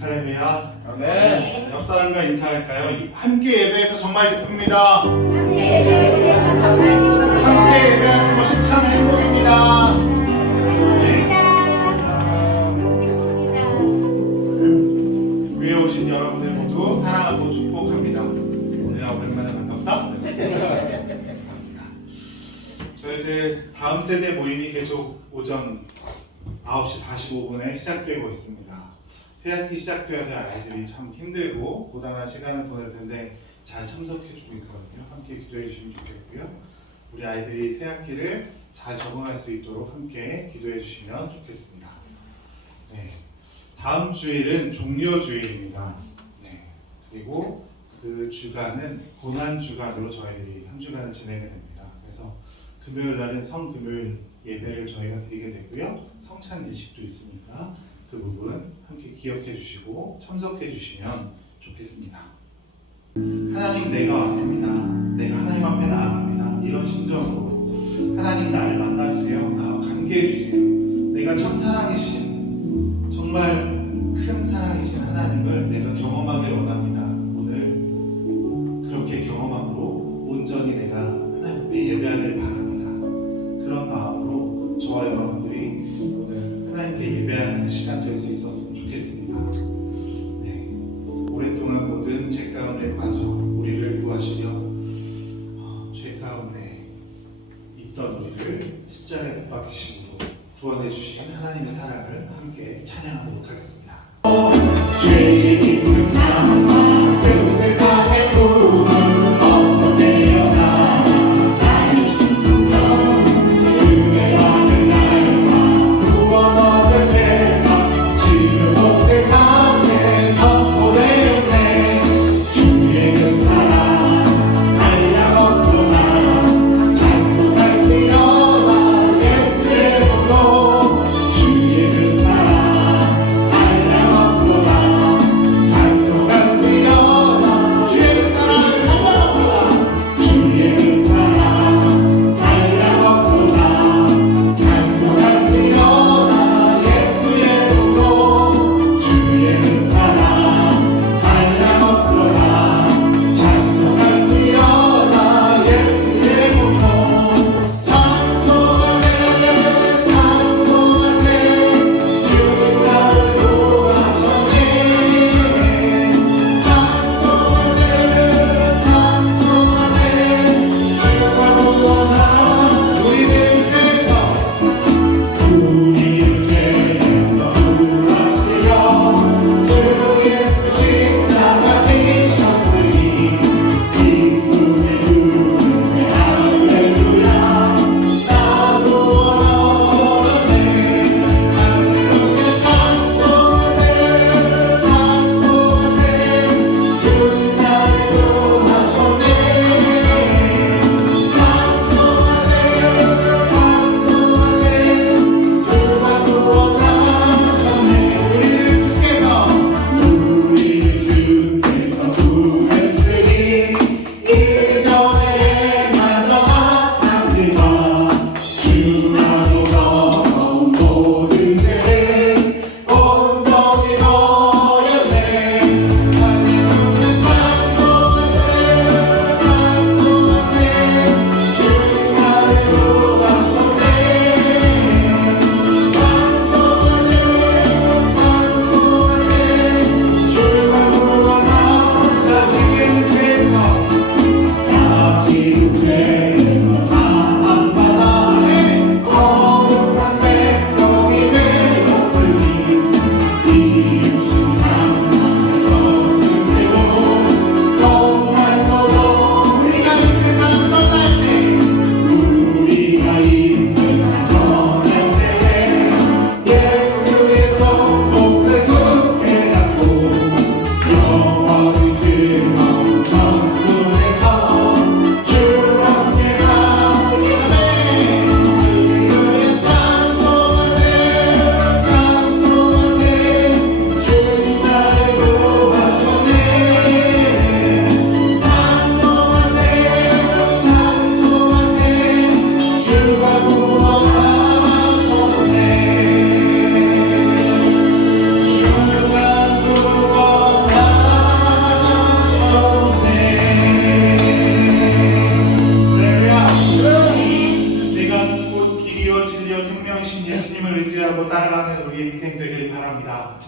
할렐루야. 네. 옆 사람과 인사할까요? 함께 예배해서 정말 기쁩니다. 함께 예배해서 정말 기쁩니다. 함께 예배하는 것이 참 행복입니다. 위에 오신 여러분들 모두 사랑하고 축복합니다. 오늘아 오랜만에 반갑다. 저희들 다음 세대 모임이 계속 오전 9시 45분에 시작되고 있습니다. 새학기 시작되어서 아이들이 참 힘들고 고단한 시간을 보낼 텐데 잘 참석해주고 있거든요. 함께 기도해 주시면 좋겠고요. 우리 아이들이 새학기를 잘 적응할 수 있도록 함께 기도해 주시면 좋겠습니다. 네. 다음 주일은 종료주일입니다. 네. 그리고 그 주간은 고난주간으로 저희들이 한 주간을 진행이 됩니다. 그래서 금요일 날은 성금요일 예배를 저희가 드리게 되고요. 성찬 예식도 있으니까 그 부분 함께 기억해 주시고 참석해 주시면 좋겠습니다. 하나님 내가 왔습니다. 내가 하나님 앞에 나아갑니다. 이런 심정으로 하나님 나를 만나주세요. 나와 관계해 주세요. 내가 참 사랑이신 정말 큰 사랑이신 하나님을 내가 경험하길 원합니다. 오늘 그렇게 경험함으로 온전히 내가 하나님 앞에 예배하길 바랍니다. 그런 마음으로 저와 여러분들이 오늘 하나님께 예배하는 시간 될 수 있었으면 좋겠습니다. 네. 오랫동안 모든 죄 가운데 빠져 우리를 구하시려 죄 가운데 있던 우리를 십자가에 못 박히심으로 구원해 주신 하나님의 사랑을 함께 찬양하도록 하겠습니다. 죄 있는 사람아 그 세상의 꿈을 어서 내어놔 나의 신부여 그의 왕을 날봐 구원 얻을 때가 지금 세상에 선포되었네. 주의 그 사랑 한량 없구나 찬송할지어다 예수의 이름으로 주의 그 사랑 한량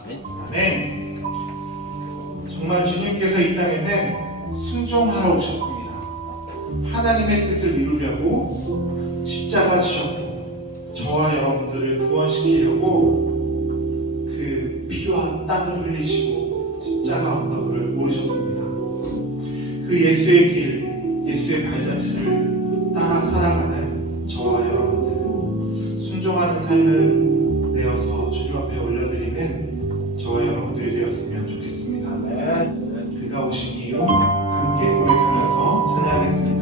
아멘. 정말 주님께서 이 땅에는 순종하러 오셨습니다. 하나님의 뜻을 이루려고 십자가 지셨고 저와 여러분들을 구원시키려고 그 피와 땀을 흘리시고 십자가 언덕을 오르셨습니다. 그 예수의 길, 예수의 발자취를 따라 살아가는 저와 여러분들, 순종하는 삶을 내어서 주님 앞에 올려드리는 저와 여러분들이 되었으면 좋겠습니다. 그가 오신 이유 함께 고백하면서 찬양하겠습니다.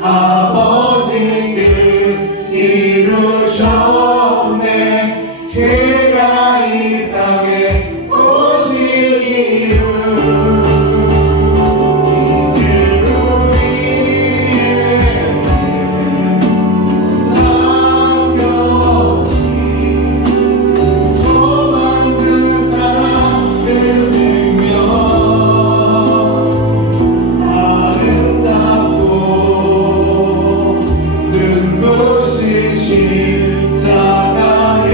아버지 뜻 이루셨네. 그가 이 땅에 오신 이유 이제 우리의 남겨진 소망 그 사랑 그 생명 아름답고 눈부신 십자가의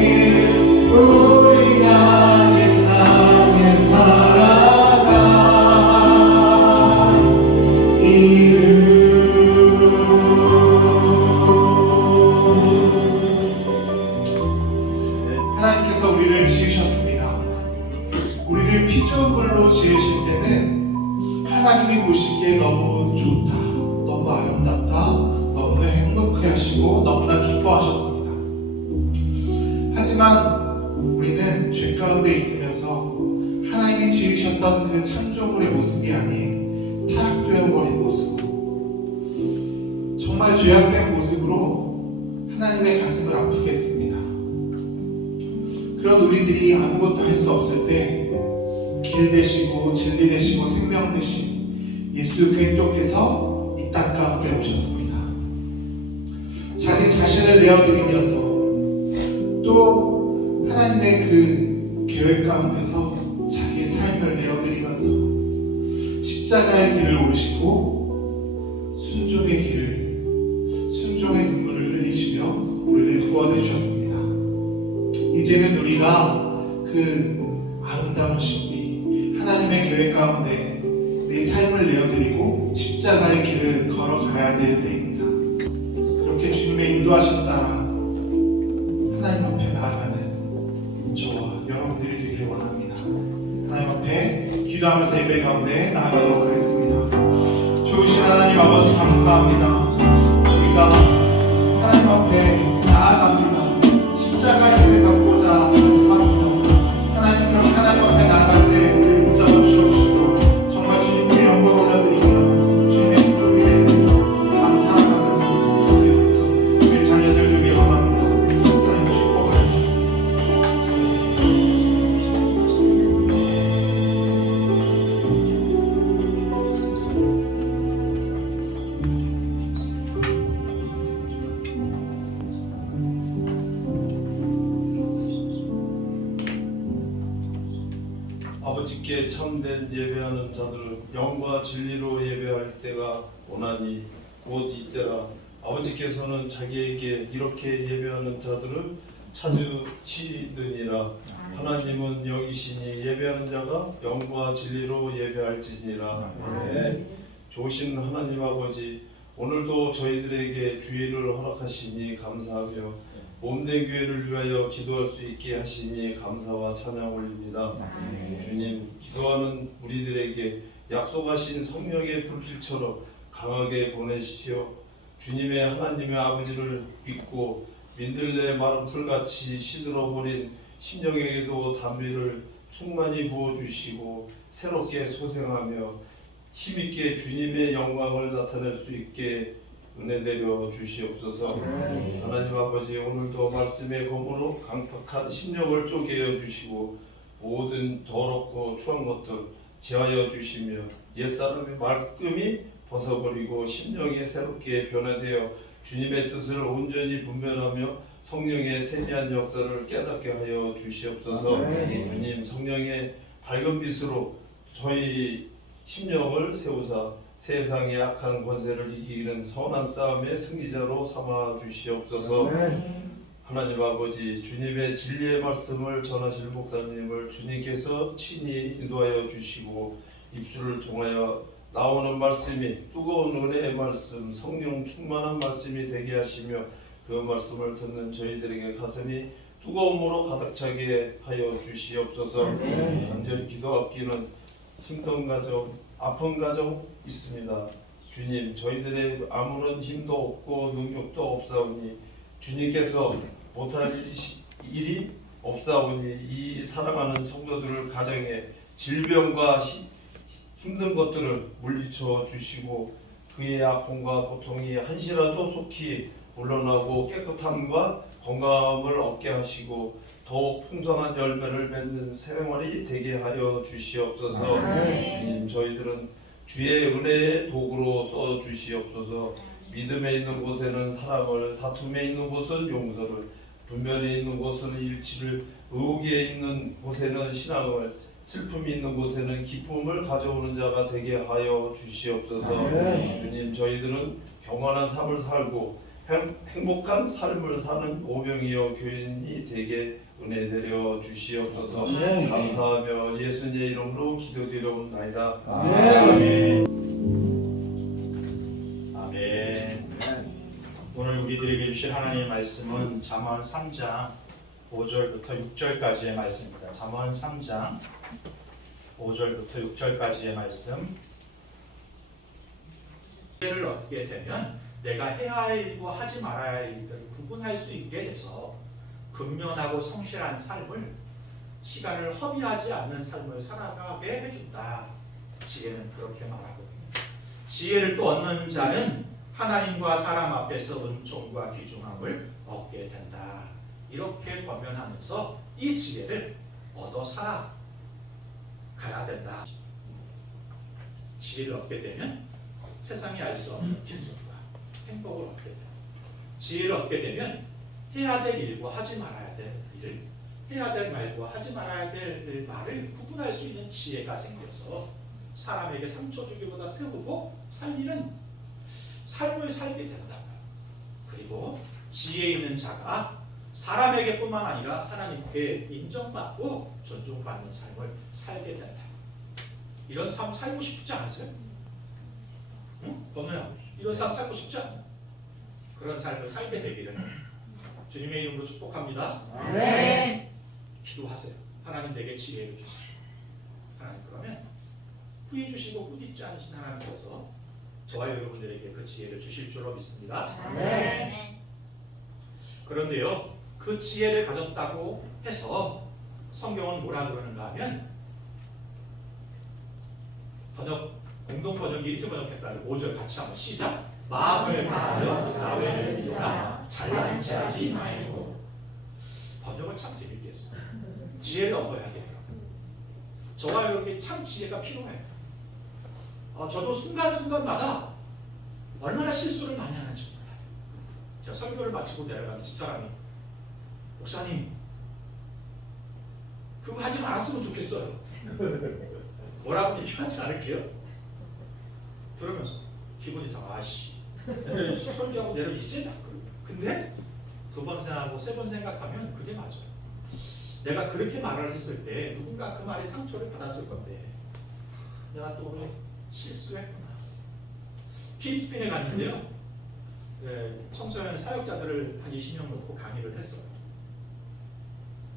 길 우리가 이 땅에 살아가 이름 하나님께서 우리를 지으셨습니다. 우리를 피조물로 지으실 때는 하나님이 보시기에 너무 좋다, 너무 아름답다, 너무나 행복해 하시고 너무나 기뻐하셨습니다. 하지만 우리는 죄 가운데 있으면서 하나님이 지으셨던 그 창조물의 모습이 아닌 타락되어 버린 모습으로, 정말 죄악된 모습으로 하나님의 가슴을 아프게 했습니다. 그런 우리들이 아무것도 할 수 없을 때 길 되시고 진리 되시고 생명 되신 예수 그리스도께서 이 땅 가운데 오셨습니다. 자기 자신을 내어드리면서 또 하나님의 그 계획 가운데서 자기의 삶을 내어드리면서 십자가의 길을 오르시고 순종의 눈물을 흘리시며 우리를 구원해 주셨습니다. 이제는 우리가 그 아름다운 신비 하나님의 계획 가운데 내 삶을 내어드리고 십자가의 길을 걸어가야 될 때입니다. 그렇게 주님의 인도하심 따라 하나님 앞에 나아가는 저와 여러분들이 되기를 원합니다. 하나님 앞에 기도하면서 예배 가운데 나아가도록 하겠습니다. 좋으신 하나님 아버지 감사합니다. 우리가 하나님 앞에 나아갑니다. 십자가의 길을 걷고자 말씀합니다. 하나님 그렇게 하나님 앞에 나아갈 때 우리를 붙잡아 주시옵시고 정말 주님께 영광 올려드리며 주님의 뜻을 위해 삶 살아가는 우리 자녀들 되길 원합니다. 하나님 축복하여 아버지께 참된 예배하는 자들을 영과 진리로 예배할 때가 오나니 곧 이때라. 아버지께서는 자기에게 이렇게 예배하는 자들을 찾으시느니라. 하나님은 영이시니 예배하는 자가 영과 진리로 예배할지니라. 네. 좋으신 하나님 아버지, 오늘도 저희들에게 주의를 허락하시니 감사하며 몸된 교회를 위하여 기도할 수 있게 하시니 감사와 찬양 올립니다. 주님, 기도하는 우리들에게 약속하신 성령의 불길처럼 강하게 보내시오. 주님의 하나님의 아버지를 믿고 민들레 마른 풀같이 시들어버린 심령에게도 담비를 충만히 부어주시고 새롭게 소생하며 힘있게 주님의 영광을 나타낼 수 있게 은혜 내려 주시옵소서. 하나님 아버지, 오늘도 말씀의 검으로 강팍한 심령을 쪼개어 주시고 모든 더럽고 추한 것들 제하여 주시며 옛사람의 말끔히 벗어버리고 심령이 새롭게 변화되어 주님의 뜻을 온전히 분별하며 성령의 세미한 역사를 깨닫게 하여 주시옵소서. 주님, 성령의 밝은 빛으로 저희 심령을 세우사 세상의 악한 권세를 이기는 선한 싸움의 승리자로 삼아 주시옵소서. 하나님 아버지, 주님의 진리의 말씀을 전하실 목사님을 주님께서 친히 인도하여 주시고 입술을 통하여 나오는 말씀이 뜨거운 은혜의 말씀, 성령 충만한 말씀이 되게 하시며 그 말씀을 듣는 저희들에게 가슴이 뜨거움으로 가득 차게 하여 주시옵소서. 간절히 기도하기는 힘든 가정, 아픈 가정 있습니다. 주님, 저희들의 아무런 힘도 없고 능력도 없사오니 주님께서 못할 일이 없사오니 이 사랑하는 성도들을 가정에 질병과 힘든 것들을 물리쳐 주시고 그의 아픔과 고통이 한시라도 속히 물러나고 깨끗함과 건강함을 얻게 하시고 더욱 풍성한 열매를 맺는 생활이 되게 하여 주시옵소서. 주님, 저희들은 주의 은혜의 도구로 써 주시옵소서. 믿음에 있는 곳에는 사랑을, 다툼에 있는 곳은 용서를, 분별에 있는 곳은 일치를, 의혹에 있는 곳에는 신앙을, 슬픔이 있는 곳에는 기쁨을 가져오는 자가 되게 하여 주시옵소서. 주님, 저희들은 경건한 삶을 살고 행복한 삶을 사는 오병이어 교인이 되게 은혜 내려 주시옵소서. 감사하며 예수님의 이름으로 기도드리옵나이다. 아멘. 오늘 우리들에게 주신 하나님의 말씀은 잠언 3장 5절부터 6절까지의 말씀입니다. 잠언 3장 5절부터 6절까지의 말씀. 지혜를 얻게 되면 내가 해야 할 일과 하지 말아야 할 일들을 구분할 수 있게 돼서 근면하고 성실한 삶을, 시간을 허비하지 않는 삶을 살아가게 해준다. 지혜는 그렇게 말하거든요. 지혜를 또 얻는 자는 하나님과 사람 앞에서 은총과 귀중함을 얻게 된다. 이렇게 권면하면서 이 지혜를 얻어 살아가야 된다. 지혜를 얻게 되면 세상이 알 수 없는 기쁨과 행복을 얻게 된다. 지혜를 얻게 되면 해야 될 일과 하지 말아야 될 일을, 해야 될 말과 하지 말아야 될 말을 구분할 수 있는 지혜가 생겨서 사람에게 상처 주기보다 세우고 살리는 삶을 살게 된다. 그리고 지혜 있는 자가 사람에게뿐만 아니라 하나님께 인정받고 존중받는 삶을 살게 된다. 이런 삶 살고 싶지 않으세요? 응? 건우야, 이런 삶 살고 싶지 않아? 그런 삶을 살게 되기를 주님의 이름으로 축복합니다. 네. 기도하세요. 하나님 내게 지혜를 주세요. 하나님, 그러면 후회 주시고 꾸짖지 않으신 하나님께서 저와 여러분들에게 그 지혜를 주실 줄로 믿습니다. 네. 그런데요, 그 지혜를 가졌다고 해서 성경은 뭐라 그러는가 하면, 공동 번역이 이렇게 번역했다. 5절 같이 한번 시작. 마음을 다하여 야훼를 믿어라. 잘난 체하지 말고. 번역을 참 재밌게 했어. 지혜를 얻어야 돼요. 저와 여러분에게 참 지혜가 필요해요. 저도 순간순간마다 얼마나 실수를 많이 하는지 몰라요. 제가 설교를 마치고 내려가는 집사람이, 목사님 그거 하지 말았으면 좋겠어요. 뭐라고 얘기하지 않을게요. 들으면서 기분이 상하. 아씨 설교하고 내려지지. 근데 두 번 생각하고 세 번 생각하면 그게 맞아요. 내가 그렇게 말을 했을 때 누군가 그 말에 상처를 받았을 건데 내가 또 오늘 실수했구나. 필리핀에 갔는데요, 청소년 사역자들을 한 20명 놓고 강의를 했어요.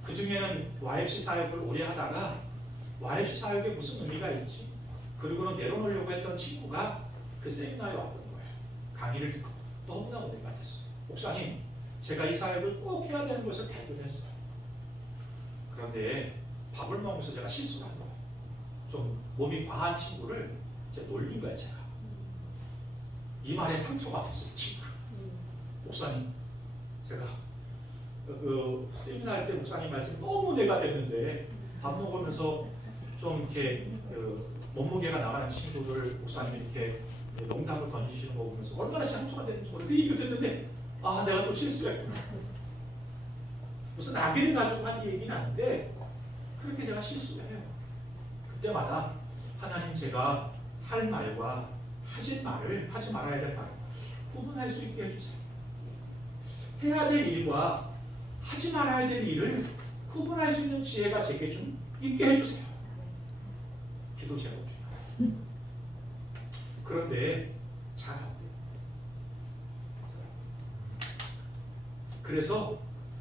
그 중에는 YFC 사역을 오래 하다가 YFC 사역에 무슨 의미가 있지? 그리고는 내려놓으려고 했던 친구가 그 세미나에 왔던 거예요. 강의를 듣고 너무나 은혜가 됐어요. 목사님, 제가 이 사역을 꼭 해야 되는 것을 발견했어요. 그런데 밥을 먹으면서 제가 실수를 한 거예요. 좀 몸이 과한 친구를 제가 놀린 거예요. 제가 이 말에 상처가 됐어요. 친구. 목사님, 제가 세미나 할 때 목사님 말씀 너무 은혜가 됐는데 밥 먹으면서 좀 이렇게 몸무게가 나가는 친구를 목사님이 이렇게 농담을 던지시는 거 보면서 얼마나 상처가 되는지 모르겠어요. 그 얘기를 듣는데 내가 또 실수했구나. 무슨 악의를 가지고 한 얘기는 아닌데 그렇게 제가 실수를 해요. 그때마다 하나님, 제가 할 말과 하지 말아야 될 말 구분할 수 있게 해주세요. 해야 될 일과 하지 말아야 될 일을 구분할 수 있는 지혜가 제게 좀 있게 해주세요. 기도 제목 중에. 그런데 잘 안 돼요. 그래서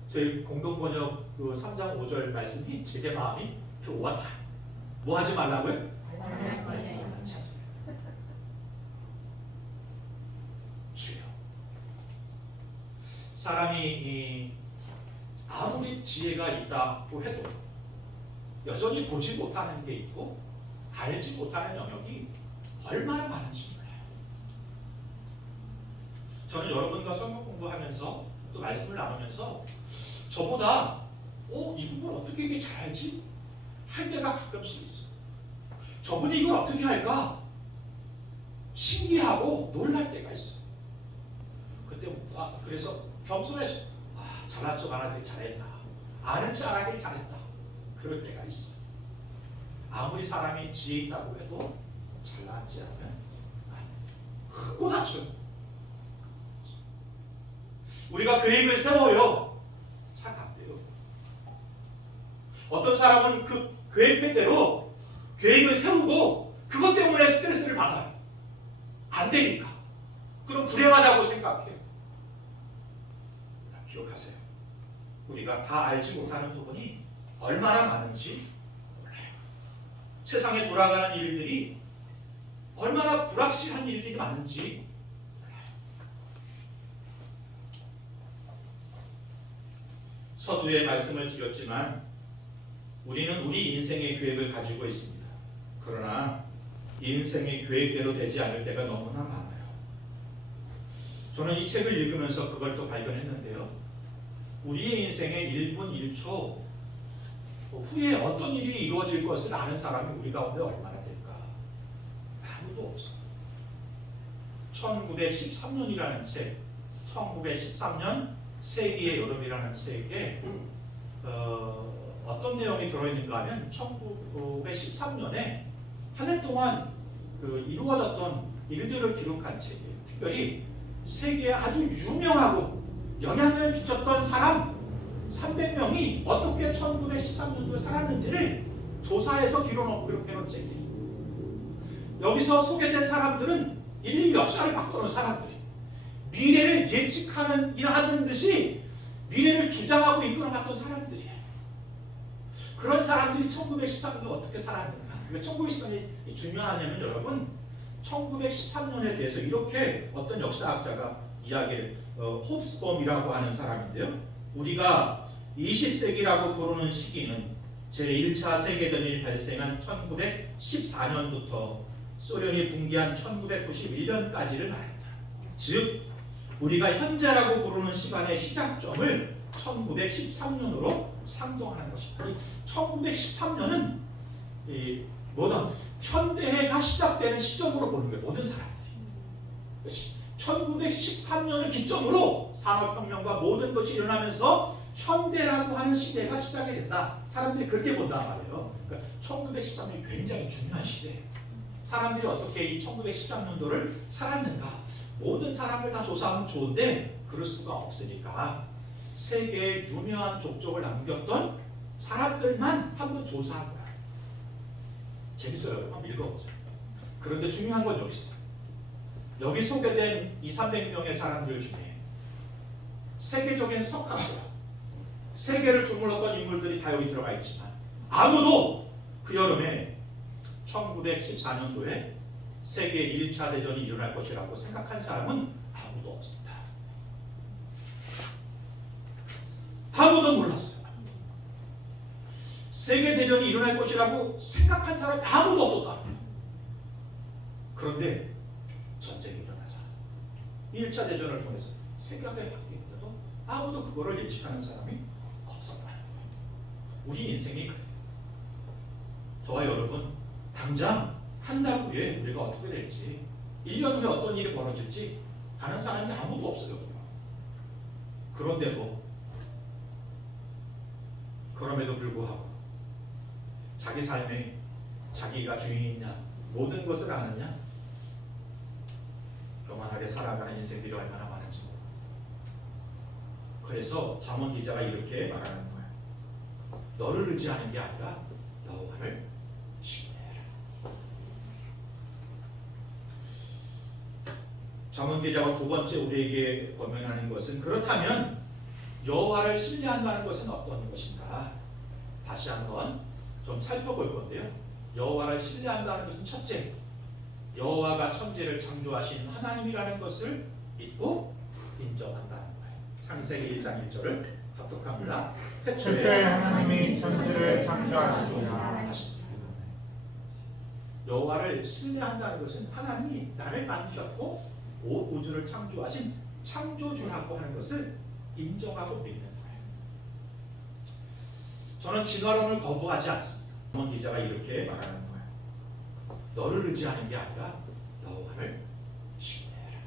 저희 공동번역 3장 5절 말씀이 제게 마음이 교와 다. 뭐 하지 말라고요? 주여. 사람이 아무리 지혜가 있다고 해도 여전히 보지 못하는 게 있고 알지 못하는 영역이 얼마나 많은지 몰라요. 저는 여러분과 성경 공부하면서 또 말씀을 나누면서 저보다 이 부분 어떻게 이게 잘하지? 할 때가 가끔씩 있어. 저분이 이걸 어떻게 할까? 신기하고 놀랄 때가 있어. 그때 그래서 겸손해서 잘난 척 안 하길 잘했다. 아는 척 안 하길 잘했다. 그럴 때가 있어. 아무리 사람이 지혜 있다고 해도 잘나지 않으면 흑고 다쳐. 우리가 계획을 세워요. 잘 안 돼요. 어떤 사람은 그 계획대로 계획을 세우고 그것 때문에 스트레스를 받아요. 안 되니까. 그럼 불행하다고 생각해요. 기억하세요. 우리가 다 알지 못하는 부분이 얼마나 많은지 몰라요. 세상에 돌아가는 일들이 얼마나 불확실한 일들이 많은지 몰라요. 서두에 말씀을 드렸지만 우리는 우리 인생의 계획을 가지고 있습니다. 그러나 인생의 계획대로 되지 않을 때가 너무나 많아요. 저는 이 책을 읽으면서 그걸 또 발견했는데요. 우리의 인생의 1분 1초 후에 어떤 일이 이루어질 것을 아는 사람이 우리 가운데 얼마나 될까? 아무도 없어. 1913년이라는 책, 1913년 세기의 여름이라는 책에 어떤 내용이 들어있는가 하면 1913년에 한 해 동안 이루어졌던 일들을 기록한 책이에요. 특별히 세계에 아주 유명하고 영향을 미쳤던 사람 300명이 어떻게 1913년도에 살았는지를 조사해서 기록해놓은 책이에요. 여기서 소개된 사람들은 인류 역사를 바꿔놓은 사람들이 미래를 예측하는 듯이 미래를 주장하고 이끌어갔던 사람들이에요. 그런 사람들이 1913년도에 어떻게 살았는가? 왜 1913년이 중요하냐면 여러분 1913년에 대해서 이렇게 어떤 역사학자가 이야기를 홉스범이라고 하는 사람인데요. 우리가 20세기라고 부르는 시기는 제1차 세계대전이 발생한 1914년부터 소련이 붕괴한 1991년까지를 말합니다. 즉 우리가 현재라고 부르는 시간의 시작점을 1913년으로 상정하는 것입니다. 1913년은 모든 현대해가 시작되는 시점으로 보는 거예요. 모든 사람들이 1913년을 기점으로 산업혁명과 모든 것이 일어나면서 현대라고 하는 시대가 시작이 된다. 사람들이 그렇게 본단 말이에요. 그러니까 1913년이 굉장히 중요한 시대예요. 사람들이 어떻게 이 1913년도를 살았는가? 모든 사람을 다 조사하면 좋은데 그럴 수가 없으니까 세계에 유명한 족적을 남겼던 사람들만 한번 조사한 거야. 재밌어요. 한번 읽어보세요. 그런데 중요한 건 여기 있어요. 여기 소개된 200~300명의 사람들 중에 세계적인 석학과 세계를 주물렀던 인물들이 다 여기 들어가 있지만 아무도 그 여름에 1914년도에 세계 1차 대전이 일어날 것이라고 생각한 사람은 아무도 없습니다. 아무도 몰랐어요. 세계 대전이 일어날 것이라고 생각한 사람이 아무도 없었다. 그런데 전쟁이 일어나자 1차 대전을 통해서 생각이 바뀌는데도 아무도 그거를 예측하는 사람이 없었다는 거예요. 우리 인생이 그래요. 저와 여러분 당장 한 달 후에 우리가 어떻게 될지 1년 후에 어떤 일이 벌어질지 아는 사람이 아무도 없어요. 그럼에도 불구하고 자기 삶에 자기가 주인이냐 모든 것을 아느냐 교만하게 살아가는 인생들이 얼마나 많은지. 그래서 잠언 기자가 이렇게 말하는 거예요. 너를 의지하는 게 아니라 여호와를 신뢰해라. 잠언 기자가 두 번째 우리에게 권면하는 것은 그렇다면 여호와를 신뢰한다는 것은 어떤 것인가? 다시 한번 좀 살펴볼 건데요. 여호와를 신뢰한다는 것은 첫째, 여호와가 천지를 창조하신 하나님이라는 것을 믿고 인정한다는 거예요. 창세기 1장 1절을 합독합니다. 태초에 하나님이 천지를 창조하시니라. 여호와를 신뢰한다는 것은 하나님이 나를 만드셨고 온 우주를 창조하신 창조주라고 하는 것을 인정하고 믿는 거예요. 저는 진화론을 거부하지 않습니다. 원 기자가 이렇게 말하는 거예요. 너를 의지하는 게 아니라 여호와를 신뢰해라.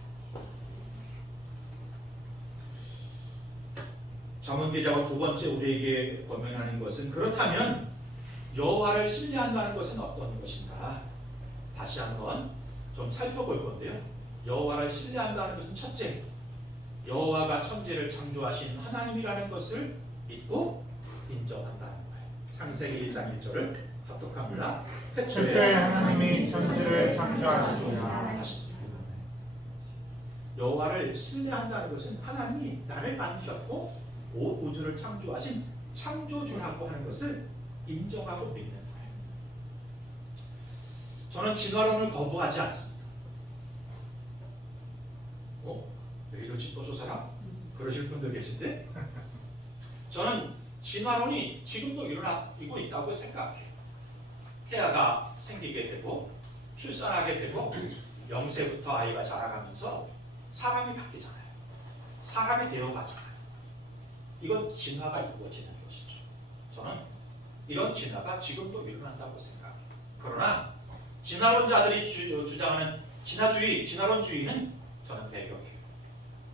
잠언 기자가 두 번째 우리에게 권면하는 것은 그렇다면 여호와를 신뢰한다는 것은 어떤 것인가? 다시 한번 좀 살펴볼 건데요. 여호와를 신뢰한다는 것은 첫째, 여호와가 천지를 창조하신 하나님이라는 것을 믿고 인정한다는 거예요. 창세기 1장 1절을 합독합니다. 태초에 하나님이 천지를 창조하셨습니다. 여호와를 신뢰한다는 것은 하나님이 나를 만드셨고 온 우주를 창조하신 창조주라고 하는 것을 인정하고 믿는 거예요. 저는 진화론을 거부하지 않습니다. 왜 이러지 또 저 사람? 그러실 분들 계신데 저는 진화론이 지금도 일어나고 있다고 생각해요. 태아가 생기게 되고 출산하게 되고 0세부터 아이가 자라가면서 사람이 바뀌잖아요. 사람이 되어가잖아요. 이건 진화가 이루어지는 것이죠. 저는 이런 진화가 지금도 일어난다고 생각해요. 그러나 진화론자들이 주장하는 진화론주의는 저는 배격해요.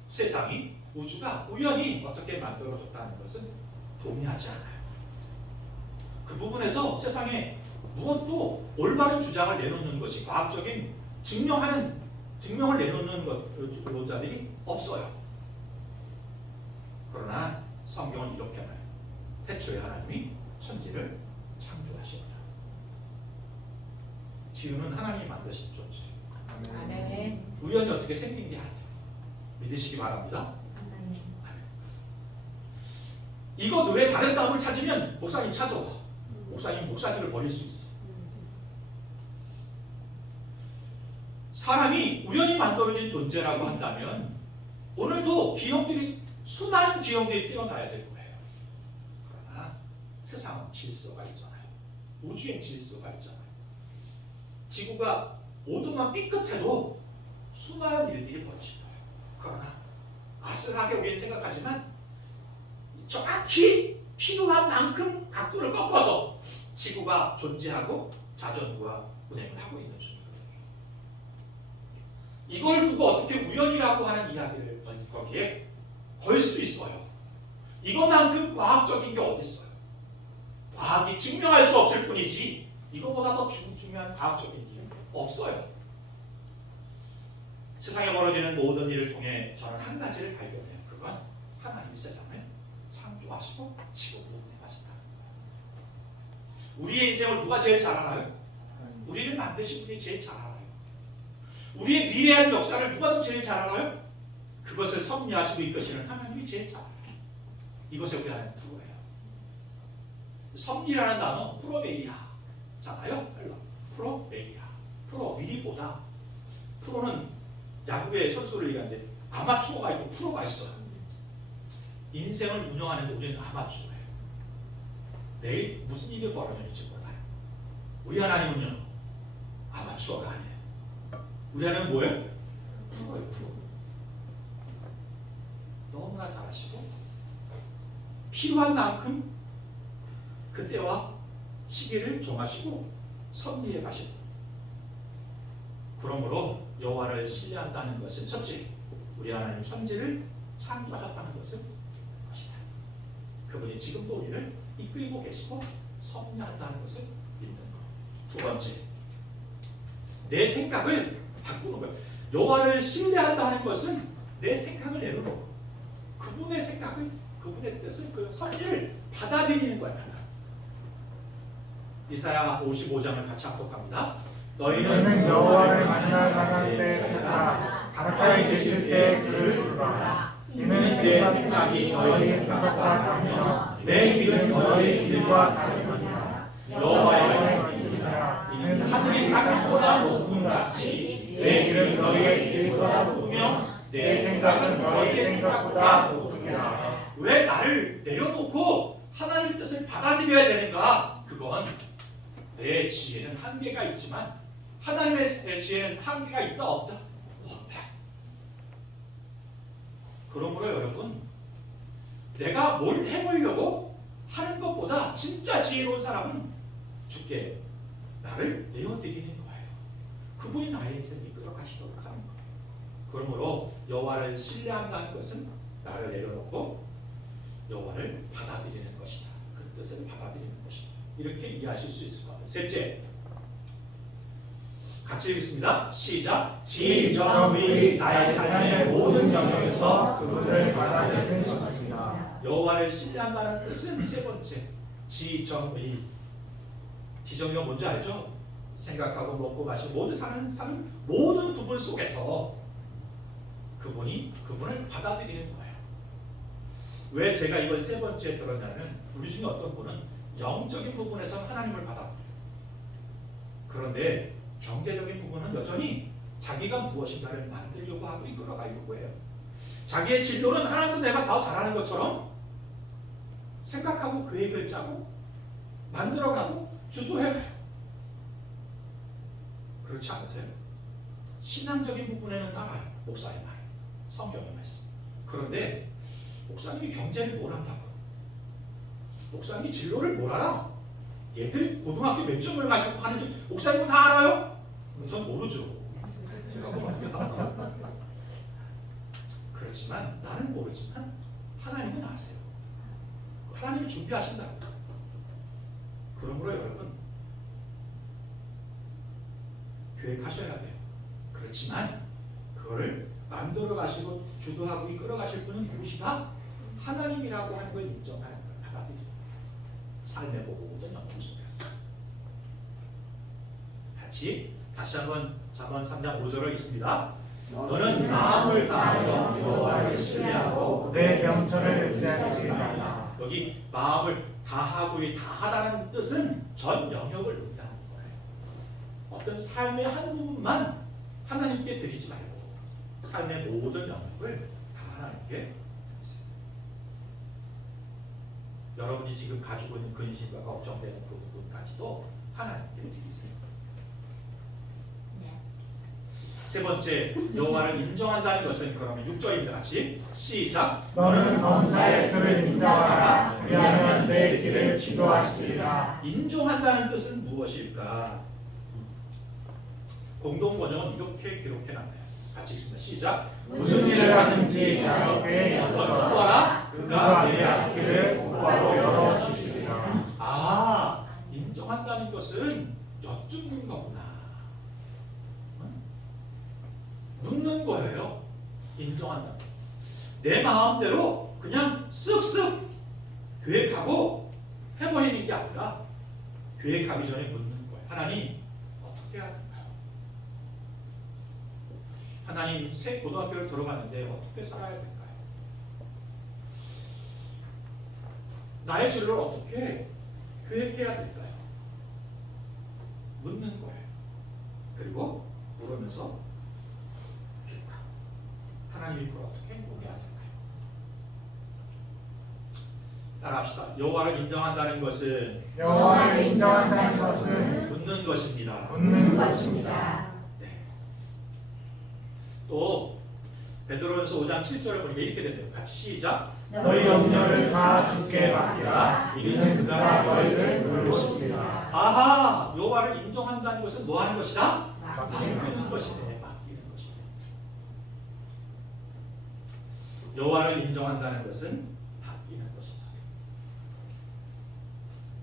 세상이 우주가 우연히 어떻게 만들어졌다는 것은 동의하지 않아요. 그 부분에서 세상에 무엇도 올바른 주장을 내놓는 것이 과학적인 증명을 내놓는論자들이 없어요. 그러나 성경은 이렇게 말해요. 태초에 하나님이 천지를 창조하셨다. 지구는 하나님이 만드신 존재. 아멘. 우연히 어떻게 생긴 게 아니에요. 믿으시기 바랍니다. 이거 왜 다른 답을 찾으면 목사님 찾아와. 목사님 목사님을 버릴 수 있어. 사람이 우연히 만들어진 존재라고 한다면 오늘도 수많은 기형들이 태어나야 될 거예요. 그러나 세상은 질서가 있잖아요. 우주엔 질서가 있잖아요. 지구가 오도만 삐끗해도 수많은 일들이 벌어질 거예요. 그러나 아슬하게 우리는 생각하지만 정확히 필요한 만큼 각도를 꺾어서 지구가 존재하고 자전과 운행을 하고 있는 중이거든요. 이걸 두고 어떻게 우연이라고 하는 이야기를 거기에 걸 수 있어요. 이것만큼 과학적인 게 어디 있어요? 과학이 증명할 수 없을 뿐이지 이거보다 더 중요한 과학적인 일은 없어요. 세상에 벌어지는 모든 일을 통해 저는 한 가지를 발견해요. 그건 하나님이 세상을 창조하시고 지구를 운행하신다는 거예요. 우리의 인생을 누가 제일 잘 알아요? 우리를 만드신 분이 제일 잘 알아요. 우리의 미래한 역사를 누가 더 제일 잘 알아요? 그것을 섭리하시고 이끄시는 하나님이 제일 잘 알아요. 이것에 우리는 프로예요. 섭리라는 단어 프로메이아잖아요. 프로메이아. 프로 미리보다. 프로는 야구의 선수를 얘기하는데 아마추어가 있고 프로가 있어요. 인생을 운영하는데 우리는 아마추어예요. 내일 무슨 일이 벌어질지 몰라요. 우리 하나님은요 아마추어가 아니에요. 우리 하나님은 뭐예요? 프로예요. 프로. 너무나 잘하시고 필요한 만큼 그때와 시기를 정하시고 섭리해 가시고 그러므로 여호와를 신뢰한다는 것은 첫째, 우리 하나님 천지를 창조하셨다는 것은 것이다. 그분이 지금도 우리를 이끌고 계시고 섭리한다는 것을 믿는 것. 두 번째, 내 생각을 바꾸는 거예요. 여호와를 신뢰한다는 것은 내 생각을 내려놓고 그분의 생각을, 그분의 뜻을, 그 섭리를 받아들이는 거예요. 이사야 55장을 같이 합독합니다. 너희는 여호와를 만날 만한 때 찾아 가까이 계실 때 그를 부르라. 이는 내 생각이 너희 생각과 다르며 내 길은 너희 길과 다르느니라. 여호와의 말씀이니라. 이는 하늘이 땅보다 높은 같이 내 길은 너희의 길보다 높으며 내 생각은 너희의 생각보다 높으니라. 왜 나를 내려놓고 하나님의 뜻을 받아들여야 되는가? 그건 내 지혜는 한계가 있지만 하나님의 지혜는 한계가 있다 없다? 없다. 그러므로 여러분, 내가 뭘 해보려고 하는 것보다 진짜 지혜로운 사람은 주께 나를 내어드리는 거예요. 그분이 나의 인생을 이끌어 가시도록 하는 거예요. 그러므로 여호와를 신뢰한다는 것은 나를 내려놓고 여호와를 받아들이는 것이다. 그 뜻을 받아들이는 것이다. 이렇게 이해하실 수 있을 것 같아요. 셋째, 같이 읽겠습니다. 시작. 지정의 나의 삶의 모든 영역에서 그분을 받아들이는 것입니다. 여호와를 신뢰한다는 뜻은 세 번째, 지정의. 지정의가 뭔지 알죠? 생각하고 먹고 마시고 모든 사는 모든 부분 속에서 그분을 받아들이는 거예요. 왜 제가 이걸 세 번째 들었냐면, 우리 중에 어떤 분은 영적인 부분에서 하나님을 받아들여요. 그런데 경제적인 부분은 여전히 자기가 무엇인가를 만들려고 하고 이끌어가려고 해요. 자기의 진로는 하나님도 내가 더 잘하는 것처럼 생각하고 계획을 짜고 만들어가고 주도해가요. 그렇지 않으세요? 신앙적인 부분에는 따라요. 목사의 말, 성경의 말씀. 그런데 목사님이 경제를 뭘 한다고? 목사님이 진로를 뭘 알아? 얘들이 고등학교 몇 점을 가지고 하는지 목사님은 다 알아요? 전 모르죠. 제가 그럼 어떻게 다 알아요? 그렇지만 나는 모르지만 하나님은 아세요. 하나님이 준비하신다. 그러므로 여러분, 계획하셔야 돼요. 그렇지만 그거를 만들어 가시고 주도하고 이끌어 가실 분은 누구시다? 하나님이라고 하는 걸 인정하는 걸 받아들이고 삶의 모든 영역 속에서 같이 다시 한번 잠언 3장 5절을 읽습니다. 너는 마음을 다하여 여호와를 신뢰하고 내 명철을 의지하지이다. 여기 마음을 다하고의 다하다는 뜻은 전 영역을 의미하는 거예요. 어떤 삶의 한 부분만 하나님께 드리지 말고 삶의 모든 영역을 다 하나님께 드리세요. 여러분이 지금 가지고 있는 근심과 걱정되는 그 부분까지도 하나님께 드리세요. 세 번째, 여호와를 인정한다는 것은 그러면 6절입니다. 같이 시작. 너는 범사의 그를 인정하라. 왜냐하면 내 길을 지도하시리라. 인정한다는 뜻은 무엇일까? 공동 번역은 이렇게 기록해놨네요. 같이 읽습니다. 시작. 무슨 일을 하든지 야곱의 멈추어라. 그가 내 앞길을 곧바로 열어주시리라. 아, 인정한다는 것은 여쭙는 거구나. 묻는 거예요. 인정한다. 내 마음대로 그냥 쓱쓱 계획하고 해버리는 게 아니라 계획하기 전에 묻는 거예요. 하나님, 어떻게 해야 될까요? 하나님, 새 고등학교를 들어가는데 어떻게 살아야 될까요? 나의 진로를 어떻게 계획해야 될까요? 묻는 거예요. 그리고 물으면서 하나님이 그걸 어떻게 행동해야 될까요? 따라합시다. 여호와를 인정한다는 것은 여호와를 인정한다는 것은 묻는 것입니다. 묻는 것입니다. 네. 또 베드로전서 5장 7절을 보니까 이렇게 된대요. 같이 시작. 너희 염려를 다 주께 맡기라. 이는 그가 너희를 돌보시리라. 아하! 여호와를 인정한다는 것은 뭐 하는 것이다? 맡기는 맡기는 것이네. 맡기는 것이네. 여호와를 인정한다는 것은 맡기는 것이다.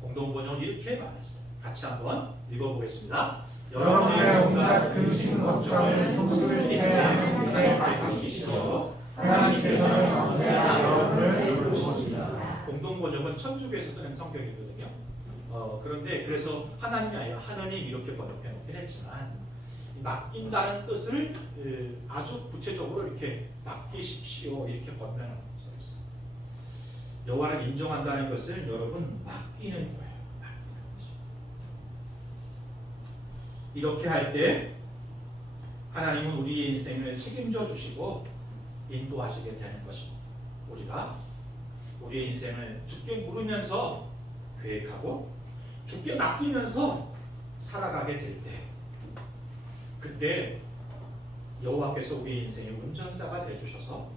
공동번역은 이렇게 말했어요. 같이 한번 읽어보겠습니다. 여러분의 온갖 근심 걱정을 소수를 제하는 그에 맡기시고 하나님께서는 언제나 여러분을 돌보시리라. 공동번역은 천주교에서 쓰는 성경이거든요. 그런데 그래서 하나님이 아니라 하느님 이렇게 번역해 놓긴 했지만 맡긴다는 뜻을 아주 구체적으로 이렇게 맡기십시오 이렇게 번역하고 있어요. 여호와를 인정한다는 것은 여러분 맡기는 거예요. 맡기는 거죠. 이렇게 할 때 하나님은 우리의 인생을 책임져 주시고 인도하시게 되는 것입니다. 우리가 우리의 인생을 주께 물으면서 계획하고 주께 맡기면서 살아가게 될 때 그때 여호와께서 우리의 인생의 운전사가 되어주셔서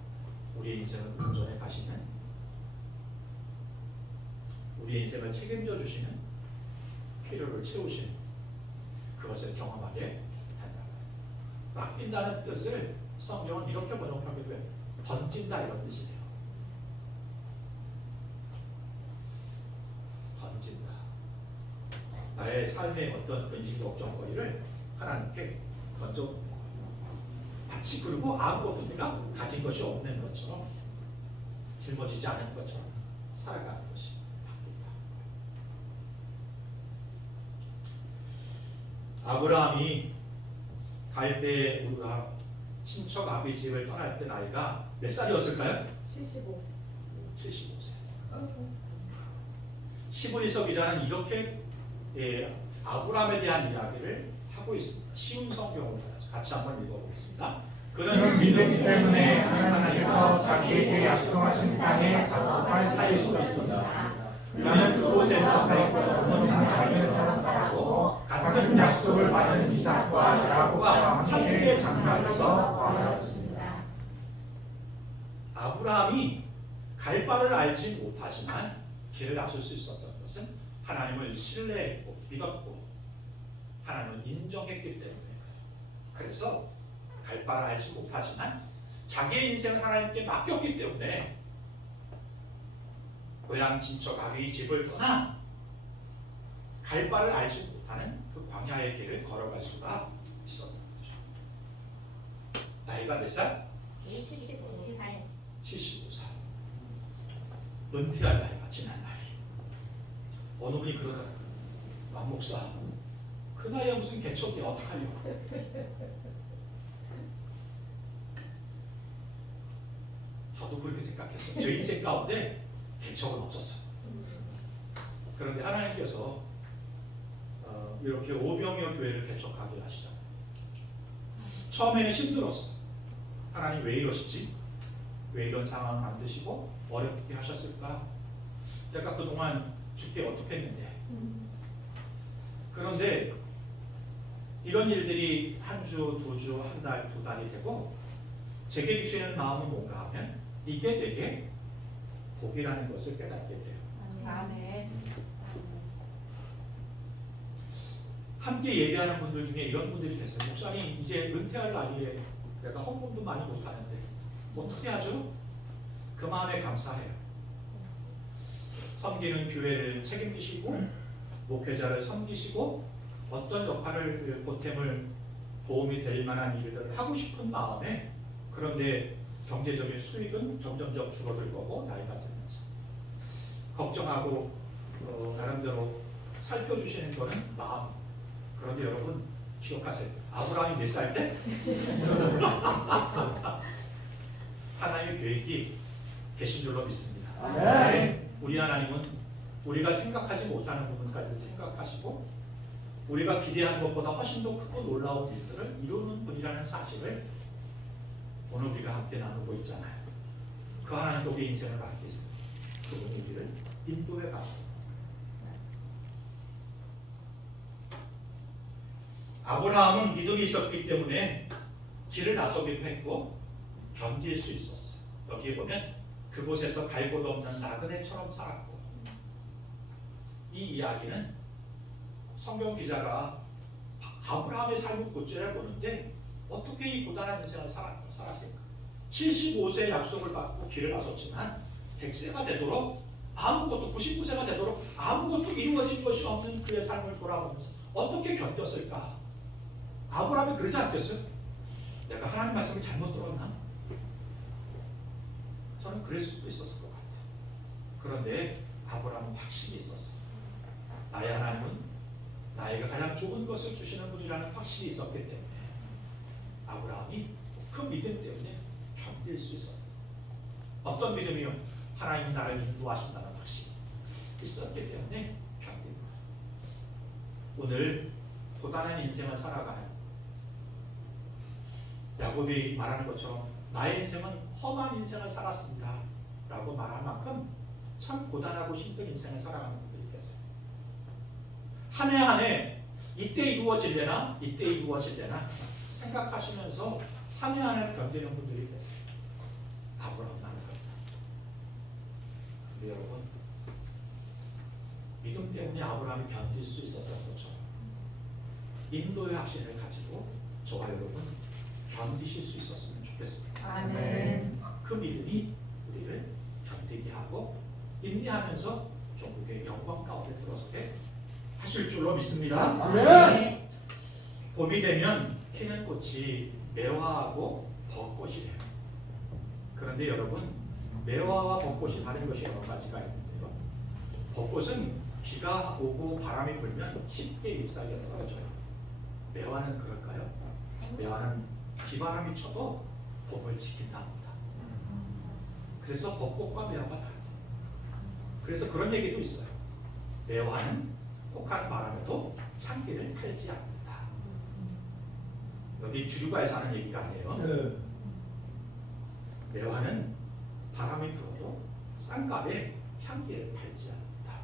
우리의 인생을 운전해 가시는, 우리의 인생을 책임져 주시는, 필요를 채우시는 그것을 경험하게 한다. 맡긴다는 뜻을 성경은 이렇게 번역하기도 해요. 던진다 이런 뜻이 돼요. 던진다. 나의 삶의 어떤 근심 걱정거리를 하나님께 던져 마치 그리고 아무것도 내가 가진 것이 없는 것처럼 짊어지지 않은 것처럼 살아가는 것이 바뀐다. 아브라함이 갈 때 우리가 친척 아비 집을 떠날 때 나이가 몇 살이었을까요? 75세. 75세. 히브리서 기자는 이렇게 아브라함에 대한 이야기를 하고 있습니다. 쉬운 성경으로 같이 한번 읽어보겠습니다. 그는 믿음 때문에 하나님께서 자기에게 약속하신 땅에 자국할 살 수 있었다. 그는 그곳에서 살고 많은 사람들하고 같은 약속을 받은 이삭과 야곱과 함께 장가가서 거하였습니다. 아브라함이 갈 바를 알지 못하지만 길을 나설 수 있었던 것은 하나님을 신뢰했고 믿었고 하나님을 인정했기 때문에, 그래서 갈 바를 알지 못하지만 자기의 인생을 하나님께 맡겼기 때문에 고향 친척 아비의 집을 떠나 갈 바를 알지 못하는 그 광야의 길을 걸어갈 수가 있었던 거죠. 나이가 몇 살? 75살. 75살. 은퇴할 나이가 지난 나이. 어느 분이 그러더라고요. 왕 목사, 그 나이에 무슨 개척이야, 어떡하려고. 저도 그렇게 생각했어요. 제 인생 가운데 개척은 없었어요. 그런데 하나님께서 이렇게 오병이어 교회를 개척하게 하시다. 처음에는 힘들었어. 하나님 왜 이러시지? 왜 이런 상황을 만드시고 어렵게 하셨을까? 내가 그동안 죽게 어떻게 했는데. 그런데 이런 일들이 한 주, 두 주, 한 달, 두 달이 되고 제게 주시는 마음은 뭔가 하면 이게 되게 복이라는 것을 깨닫게 돼요. 아멘. 함께 예배하는 분들 중에 이런 분들이 계세요. 목사님 이제 은퇴할 나이에 내가 헌금도 많이 못하는데 어떻게 하죠? 그 마음에 감사해요. 섬기는 교회를 책임지시고 목회자를 섬기시고 어떤 역할을 보탬을 도움이 될 만한 일들을 하고 싶은 마음에, 그런데 경제적인 수익은 점점점 줄어들 거고 나이가 들면서 걱정하고 나름대로 살펴주시는 거는 마음. 그런데 여러분 기억하세요. 아브라함이 몇 살 때? 하나님의 계획이 계신 줄로 믿습니다. 우리 하나님은 우리가 생각하지 못하는 부분까지 생각하시고 우리가 기대하는 것보다 훨씬 더 크고 놀라운 일들을 이루는 분이라는 사실을 오늘 우리가 함께 나누고 있잖아요. 그 하나님께 우리 인생을 맡기세요. 그분이 우리를 인도해 가고. 아브라함은 믿음이 있었기 때문에 길을 나서기도 했고 견딜 수 있었어요. 여기에 보면 그곳에서 갈 곳 없는 나그네처럼 살았고, 이 이야기는 성경 기자가 아브라함의 삶을 고찰해 보는데 어떻게 이 고단한 인생을 살았을까? 75세의 약속을 받고 길을 나섰지만 100세가 되도록 아무것도, 99세가 되도록 아무것도 이루어진 것이 없는 그의 삶을 돌아보면서 어떻게 견뎠을까? 아브라함이 그러지 않겠어요? 내가 하나님 말씀을 잘못 들었나? 저는 그랬을 수도 있었을 것 같아요. 그런데 아브라함은 확신이 있었어요. 나의 하나님은 나에게 가장 좋은 것을 주시는 분이라는 확신이 있었기 때문에 아브라함이 그 믿음 때문에 견딜 수 있었어요. 어떤 믿음이요? 하나님이 나를 인도하신다는 확신이 있었기 때문에 견딘 거예요. 오늘 고단한 인생을 살아가는 야곱이 말하는 것처럼 나의 인생은 험한 인생을 살았습니다 라고 말할 만큼 참 고단하고 힘든 인생을 살아가는 분들이 계세요. 한 해 한 해 이때 이루어질래나 이때 이루어질래나 생각하시면서 한 해 한 해 견디는 분들이 계세요. 아브라함 나는 근데 여러분, 믿음 때문에 아브라함이 견딜 수 있었던 것처럼 인도의 확신을 가지고 저와 여러분 견디실 수 있었으면 좋겠습니다. 아멘. 그 믿음이 우리를 견디게 하고 인내하면서 종국의 영광 가운데 들어서게 하실 줄로 믿습니다. 네. 봄이 되면 피는 꽃이 매화하고 벚꽃이래요. 그런데 여러분, 매화와 벚꽃이 다른 것이 여러 가지가 있는데요. 벚꽃은 비가 오고 바람이 불면 쉽게 잎사귀가 떨어져요. 매화는 그럴까요? 매화는 비바람이 쳐도 봄을 지킨답니다. 그래서 벚꽃과 매화가 다르죠. 그래서 그런 얘기도 있어요. 매화는 혹한 바람에도 향기를 팔지 않는다. 여기 주류가에서 하는 얘기가 아니에요. 매화는 바람이 불어도 쌍값에 향기를 팔지 않는다.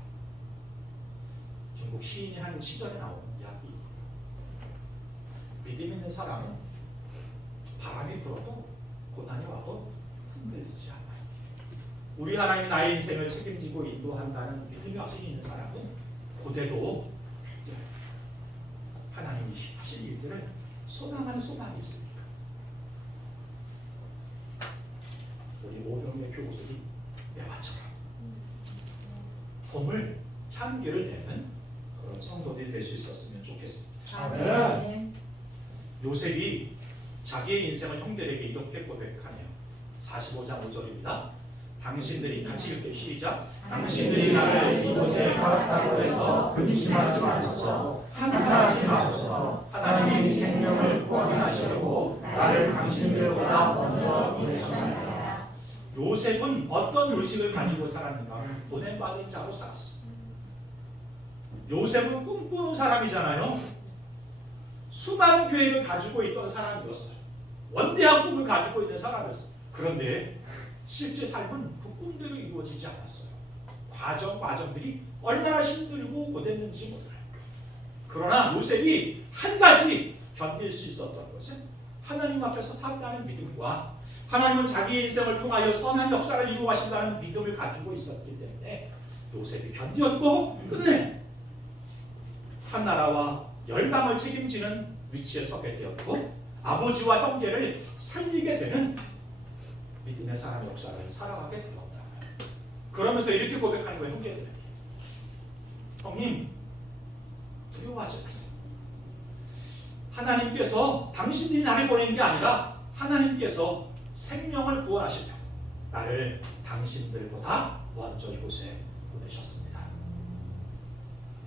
중국 시인이 한 시절에 나오는 이야기. 믿음 있는 사람은 바람이 불어도 고난이 와도 흔들리지 않아요. 우리 하나님 나의 인생을 책임지고 인도한다는 믿음이 확신이 있는 사람은 고대도 하나님이 하실 일들을 소망하는 소망이 있습니다. 우리 오병의 교우들이 매화처럼 봄을 향기를 내는 그런 성도들이 될 수 있었으면 좋겠습니다. 아멘. 요셉이 자기의 인생을 형들에게 이렇게 고백하네요. 45장 5절입니다. 당신들이 같이 읽게 시작. 당신들이 나를 이곳에 팔았다고 해서 근심하지 마소서. 한탄하지 마소서. 하나님이 생명을 구원하시려고 나를 당신들보다 먼저 보내셨습니다. 요셉은 어떤 의식을 가지고 살았는가? 보냄받은 자로 살았어. 요셉은 꿈꾸는 사람이잖아요. 수많은 계획을 가지고 있던 사람이었어요. 원대한 꿈을 가지고 있는 사람이었어요. 그런데 실제 삶은 그 꿈대로 이루어지지 않았어요. 과정들이 얼마나 힘들고 고됐는지 몰라요. 그러나 요셉이 한 가지 견딜 수 있었던 것은 하나님 앞에서 산다는 믿음과 하나님은 자기의 인생을 통하여 선한 역사를 이루어가신다는 믿음을 가지고 있었기 때문에 요셉이 견디었고 끝내 한 나라와 열방을 책임지는 위치에 서게 되었고 아버지와 형제를 살리게 되는 믿음의 사람의 역사를 살아가게 되었다. 그러면서 이렇게 고백하는 거예요. 형제들, 형님 두려워하지 마세요. 하나님께서 당신들이 나를 보내는 게 아니라 하나님께서 생명을 구원하시려 나를 당신들보다 먼저 이곳에 보내셨습니다.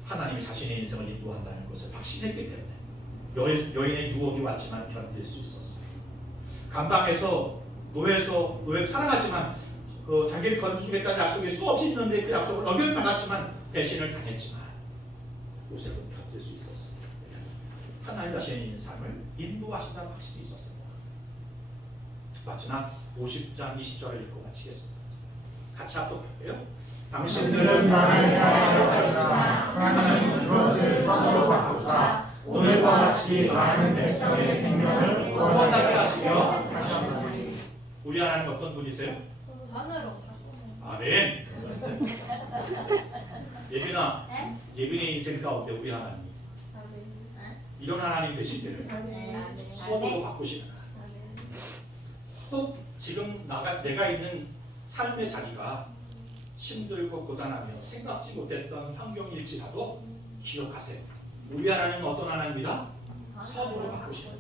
하나님이 자신의 인생을 인도한다는 것을 확신했기 때문에 여인의 유혹이 왔지만 견딜 수 있었어요. 감방에서 노예 살아가지만 자기를 건져주겠다는 약속이 수없이 있는데 그 약속을 어겨나갔지만 배신을 당했지만 요셉은 견딜 수 있었어요. 하나님 자신의 삶을 인도하신다는 확신이 있었습니다. 마지막 50장 20절을 읽고 마치겠습니다. 같이 합독할게요. 당신들은 나를 향하였으나 하나님은 그것을 선으로 바꾸사 오늘과 같이 많은 백성의 생명을 구원하게 하시며 하셨나니. 우리 하나님 어떤 분이세요? 선으로. 아멘. 예빈아, 네? 예빈의 인생 가운데 우리 하나님 이런 하나님 되시기를 선으로 바꾸시는 하나님. 꼭 지금 내가 있는 삶의 자리가 힘들고 고단하며 생각지 못했던 환경일지라도 기억하세요. 우리 하나님은 어떤 하나님이다? 선으로 바꾸시는,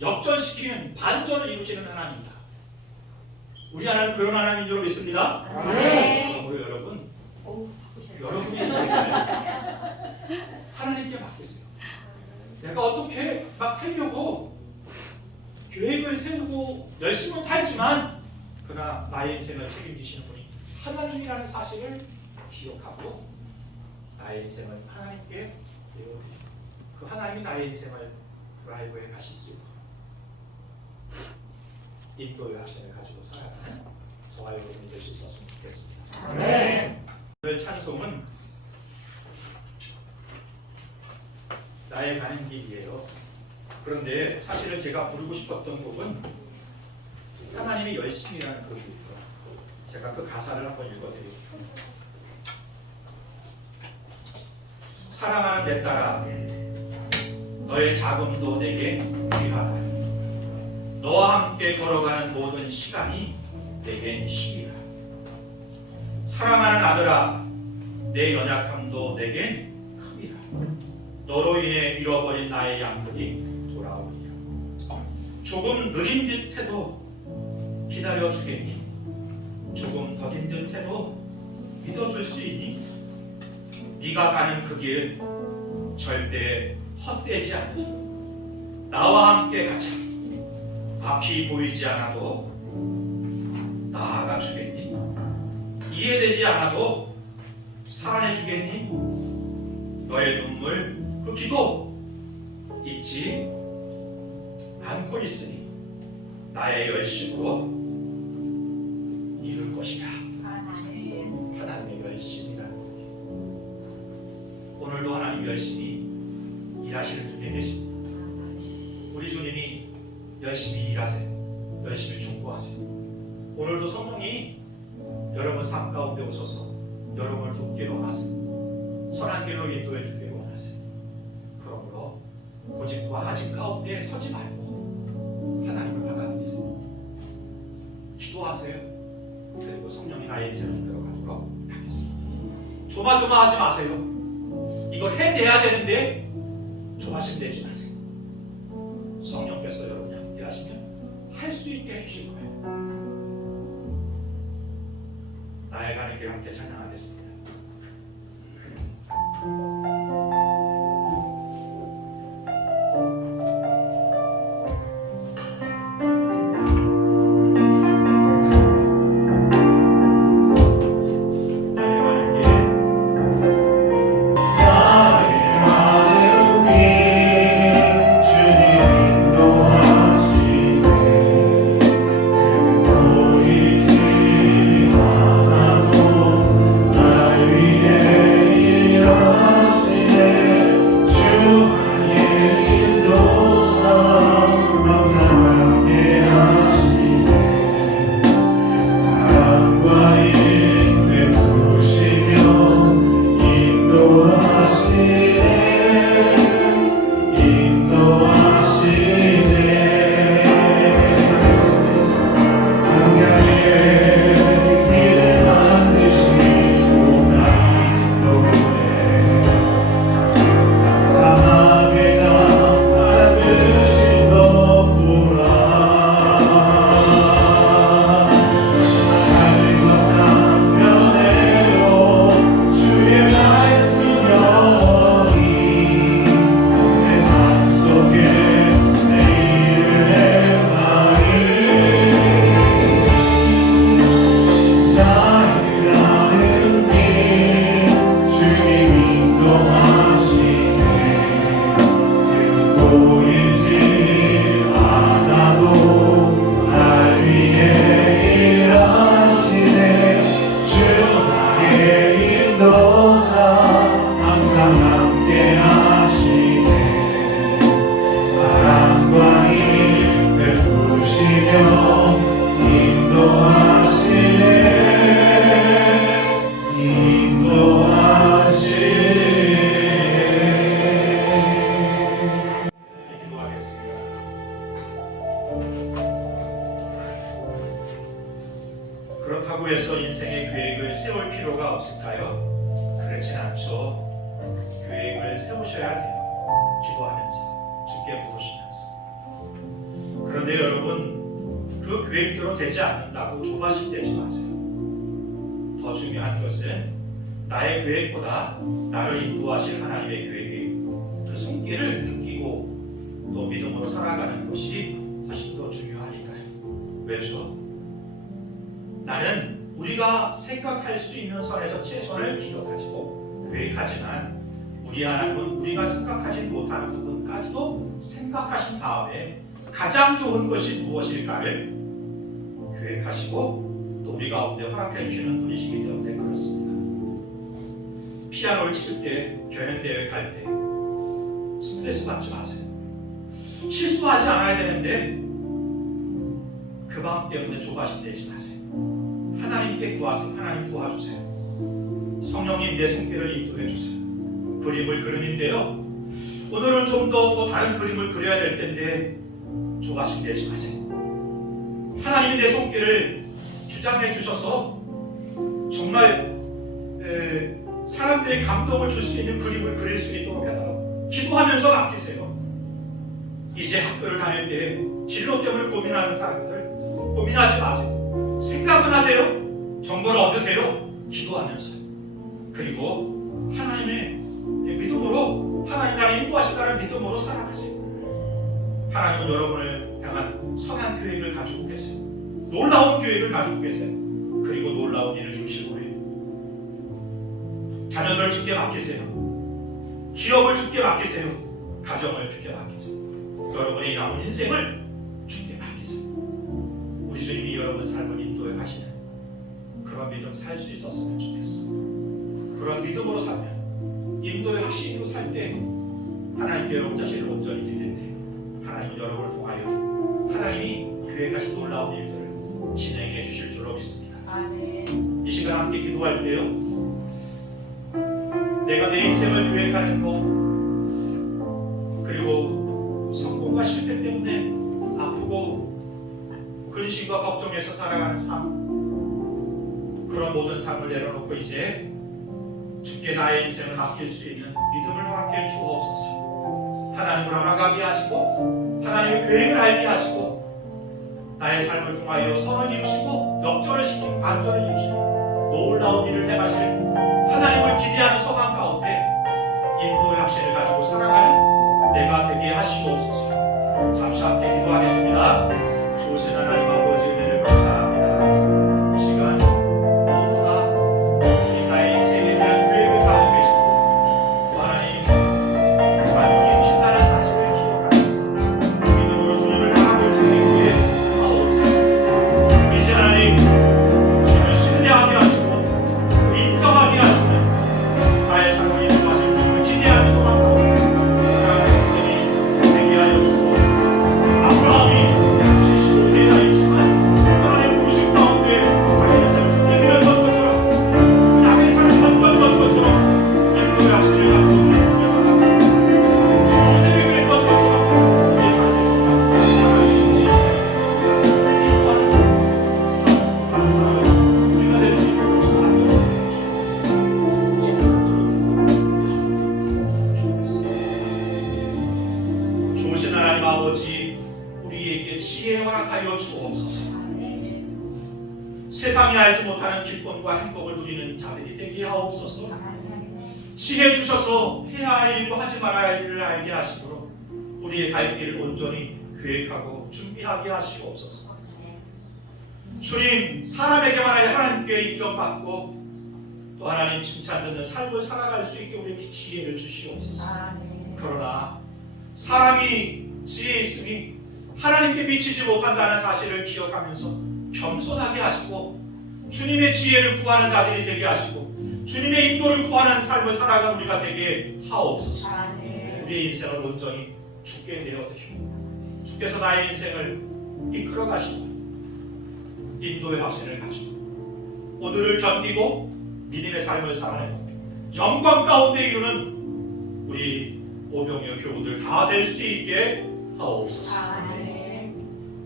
역전시키는, 반전을 이루시는 하나님이다. 우리 하나님 그런 하나님인 줄 믿습니다. 네. 그러므로 여러분, 오, 여러분의 인생을 하나님께 맡기세요. 내가 어떻게 막 하려고 계획을 세우고 열심히 살지만 그러나 나의 인생을 책임지시는 분이 하나님이라는 사실을 기억하고 나의 인생을 하나님께 내어드리고 그 하나님이 나의 인생을 드라이브에 가실 수 있도록 인도의 확신을 가지고 살아가는 저와 여러분이 될 수 있었으면 좋겠습니다. 네. 오늘 찬송은 나의 가는 길이에요. 그런데 사실은 제가 부르고 싶었던 곡은 하나님의 열심이라는 곡이에요. 제가 그 가사를 한번 읽어드릴게요. 사랑하는 내 딸아, 너의 자금도 내게 귀하다. 너와 함께 걸어가는 모든 시간이 내겐 희이다. 사랑하는 아들아, 내 연약함도 내겐 큽니다. 너로 인해 잃어버린 나의 양들이 돌아오리라. 조금 느린 듯해도 기다려주겠니? 조금 더딘 듯해도 믿어줄 수 있니? 네가 가는 그 길 절대 헛되지 않니? 나와 함께 가자. 앞이 보이지 않아도 나아가 주겠니? 이해되지 않아도 사랑해 주겠니? 너의 눈물, 그 기도 잊지 않고 있으니 나의 열심으로 이룰 것이야. 하나님의 열심이라는 거예요. 오늘도 하나님 열심히 일하시는 중에 계십니다. 우리 주님이 열심히 일하세요. 열심히 충고하세요. 오늘도 성령이 여러분 삶 가운데 오셔서 여러분을 돕기를 원하세요. 선한 길로 인도해 주기를 원하세요. 그러므로 고집과 아직 가운데 서지 말고 하나님을 받아들이세요. 기도하세요. 그리고 성령이 나의 인생을 들어가도록 하겠습니다. 조마조마하지 마세요. 이걸 해내야 되는데 조마심내지 마세요. 성령께서 여러분이 함께 하시면 할 수 있게 해주실 거예요. 나의 가는 길 함께 찬양하겠습니다. 그렇다고 해서 인생의 계획을 세울 필요가 없을까요? 그렇진 않죠. 계획을 세우셔야 돼요. 기도하면서, 주께 부르시면서. 그런데 여러분, 그 계획대로 되지 않는다고 조바심내지 마세요. 더 중요한 것은 나의 계획보다 나를 인도하실 하나님의 계획의 그 손길을 느끼고 또 믿음으로 살아가는 것이 훨씬 더 중요하니까요. 왜죠? 나는 우리가 생각할 수 있는 선에서 최선을 기억하시고 계획하지만 우리 하나님은 우리가 생각하지 못하는 부분까지도 생각하신 다음에 가장 좋은 것이 무엇일까를 계획하시고 또 우리 가운데 허락해 주시는 분이시기 때문에 그렇습니다. 피아노를 칠 때, 경연대회 갈 때 스트레스 받지 마세요. 실수하지 않아야 되는데 그 마음 때문에 조바심 내지 마세요. 하나님께 구하세요. 하나님 도와주세요. 성령님 내 손길을 인도해 주세요. 그림을 그리는데요. 오늘은 좀 더 다른 그림을 그려야 될 텐데 조바심 내지 마세요. 하나님이 내 손길을 주장해 주셔서 정말 사람들의 감동을 줄 수 있는 그림을 그릴 수 있도록 해달라고 기도하면서 맡기세요. 이제 학교를 다닐 때 진로 때문에 고민하는 사람들 고민하지 마세요. 생각만 하세요. 정보를 얻으세요. 기도하면서요. 그리고 하나님의 믿음으로 하나님 나를 인도하신다는 믿음으로 살아가세요. 하나님은 여러분을 향한 선한 계획을 가지고 계세요. 놀라운 계획을 가지고 계세요. 그리고 놀라운 일을 이루실 거예요. 자녀들 주께 맡기세요. 기업을 주께 맡기세요. 가정을 주께 맡기세요. 여러분의 남은 인생을 주께 맡기세요. 우리 주님이 여러분 삶을 인도해 가시는 그런 믿음 살 수 있었으면 좋겠어. 그런 믿음으로 살면 인도의 확신으로 살 때 하나님께 여러분 자신을 온전히 드릴 때 하나님은 여러분을 통하여 하나님이 계획하신 놀라운 일들을 진행해 주실 줄로 믿습니다. 이 시간 함께 기도할 때요, 내가 내 인생을 계획하는 것 그리고 성공과 실패 때문에 아프고 근심과 걱정해서 살아가는 삶, 그런 모든 삶을 내려놓고 이제 주께 나의 인생을 맡길 수 있는 믿음을 허락해 주옵소서. 하나님을 알아가게 하시고 하나님의 계획을 알게 하시고 나의 삶을 통하여 선을 이루시고 역전을 시키고 반전을 이루시고 놀라운 일을 행하실 하나님을 기대하는 소망 가운데 인도의 확신을 가지고 살아가는 내가 되게 하시옵소서. 잠시 함께 기도하겠습니다. 좋으신 하나님 아버지 은혜를 감사합니다. 이 시간 너무나 나의 인생에 대한 계획을 가지고 계시고 하나님 주님 신나는 사실을 기억하면서 믿음으로 주님을 따라올 수 있게 하옵소서. 이제 하나님 주님을 신뢰하게 하시고 인정하게 하시는 나의 삶을 인도하실 주님을 기대하는 소망 가운데 살아가는 분들이 되게 하여 주옵소서. 아브라함이 75세 나이지만 하나님 부르심 가운데 자기의 인생을 주께 드렸던 것처럼 남의 삶을 던졌던 것처럼 인도의 확신을 갖고 우리의 살아가는 요셉이 그랬던 것처럼 우리의 삶을 살아가는 우리가 될 수 있도록 주옵소서. 좋으신 하나님 아버지, 우리에게 지혜 허락하여 주옵소서. 세상이 알지 못하는 기쁨과 행복을 누리는 자들이 되게 하옵소서. 지혜 주셔서 해야 할 일과 하지 말아야 할 일을 알게 하시도록 우리의 갈 길을 온전히 계획하고 준비하게 하시옵소서. 주님, 사람에게만 하나님께 인정받고 또 하나님 칭찬 듣는 삶을 살아갈 수 있게 우리에게 지혜를 주시옵소서. 그러나 사람이 지혜 있으니 하나님께 미치지 못한다는 사실을 기억하면서 겸손하게 하시고 주님의 지혜를 구하는 자들이 되게 하시고 주님의 인도를 구하는 삶을 살아가는 우리가 되게 하옵소서. 우리의 인생을 온전히 주께 내어드리고 주께서 나의 인생을 이끌어 가시고 인도의 확신을 가지고 오늘을 견디고 믿음의 삶을 살아내고 영광 가운데 이루는 우리 오병이어 교우들 다 될 수 있게 하옵소서.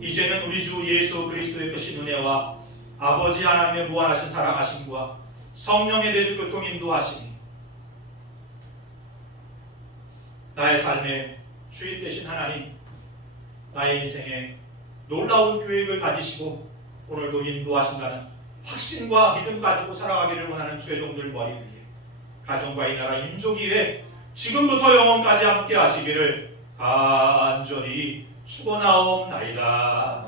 이제는 우리 주 예수 그리스도의 크신 은혜와 아버지 하나님의 무한하신 사랑하심과 성령의 내주 교통 인도하심이 나의 삶의 주인 되신 하나님, 나의 인생에 놀라운 계획을 가지시고 오늘도 인도하신다는 확신과 믿음 가지고 살아가기를 원하는 주의 종들 머리 위에 가정과 이 나라 민족 위에 지금부터 영원까지 함께 하시기를 간절히 축원하옵나이다.